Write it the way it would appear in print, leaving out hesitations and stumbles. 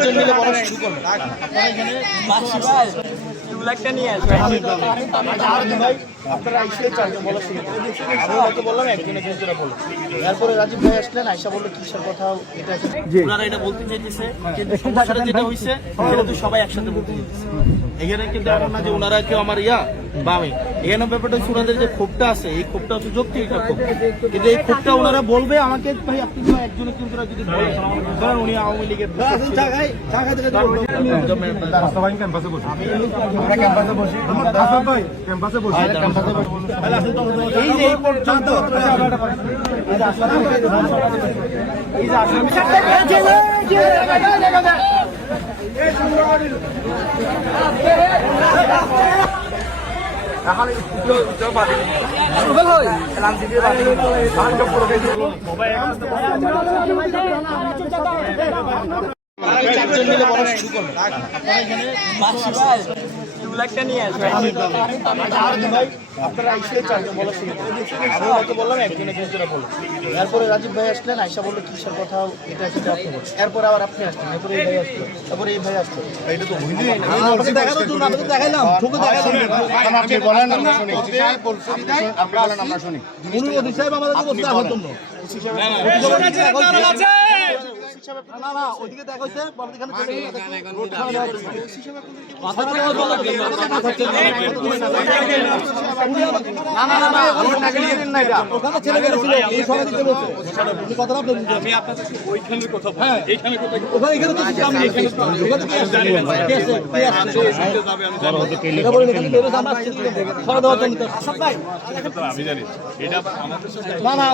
চারজন মিলে বলা শুরু করবেন। আপনারা এখানে আপনারা এসে চারজন বলা শুরু করেন। আমি হয়তো বললাম একজনে দুজনে বললো, এরপরে রাজীব ভাই আসলেন, আয়সা বললো কিসের কথা এটা ওনারা এটা বলতে চাইতেছে, কিন্তু সমস্যাটা যেটা হয়েছে সেটা তো সবাই একসাথে বলতে চাইতেছে। এখানে কিন্তু এমন না যে ওনারা কেউ আমার বা আমি, এখানে ব্যাপারটা হচ্ছে ওনাদের যে ক্ষোভটা আছে এই ক্ষোভটা হচ্ছে যৌক্তিক একটা ক্ষোভ, কিন্তু এই ক্ষোভটা ওনারা বলবে আমাকে ভাই আপনি একজনে কিন্তু যদি বলেন ধরেন উনি আওয়ামী লীগের চারজন মিলে বলা শুরু করবেন। আপনারা এখানে আপনারা এসে চারজন বলা শুরু করেন। আমি হয়তো বললাম একজনে দুজনে বললো, এরপরে রাজীব ভাই আসলেন, আয়সা বললো কিসের কথা এটা সেটা আপনি বলছেন, এরপরে আবার আপনি আসলেন, এরপরে এই ভাই আসলেন, তারপরে এই ভাই আসলেন। এটা তো দেখানোর জন্য আপনাকে দেখাইলাম, ঠুকে দেখাইলাম। আপনি বলেন আমরা শুনি, আপনি বলেন আমরা শুনি। অনুমতি সাহেব আমাদের বলতে দেখার জন্য না না ওইদিকে দেখা হচ্ছে না না